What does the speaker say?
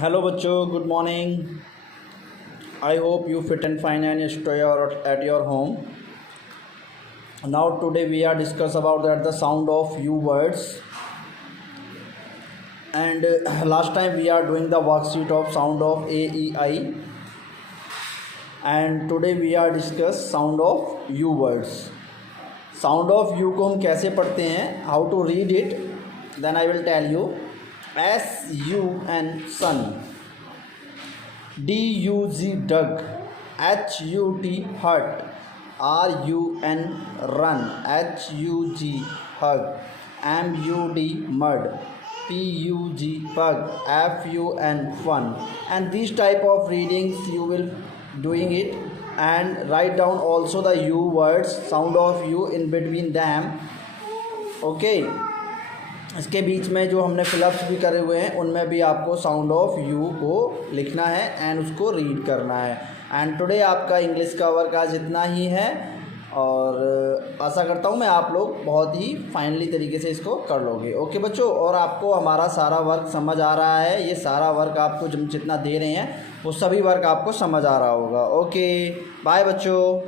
Hello बच्चों, good morning. I hope you fit and fine and stay at your home. Now today we are discuss about that the sound of U words. And last time we are doing the worksheet of sound of A, E, I. And today we are discuss sound of U words. Sound of U को हम कैसे पढ़ते हैं? How to read it? Then I will tell you. S-U-N sun. D-U-G dug, H-U-T hut, R-U-N run, H-U-G hug, M-U-D mud, P-U-G pug, F-U-N fun. And these type of readings you will doing it, and write down also the U words, sound of U in between them. Okay. इसके बीच में जो हमने fill-ups भी करे हुए हैं उनमें भी आपको साउंड ऑफ यू को लिखना है एंड उसको रीड करना है। एंड टुडे आपका इंग्लिश का वर्क आज इतना ही है और आशा करता हूँ मैं आप लोग बहुत ही फाइनली तरीके से इसको कर लोगे। ओके बच्चों, और आपको हमारा सारा वर्क समझ आ रहा है, ये सारा वर्क आपको जितना दे रहे हैं वो सभी वर्क आपको समझ आ रहा होगा। ओके बाय बच्चों।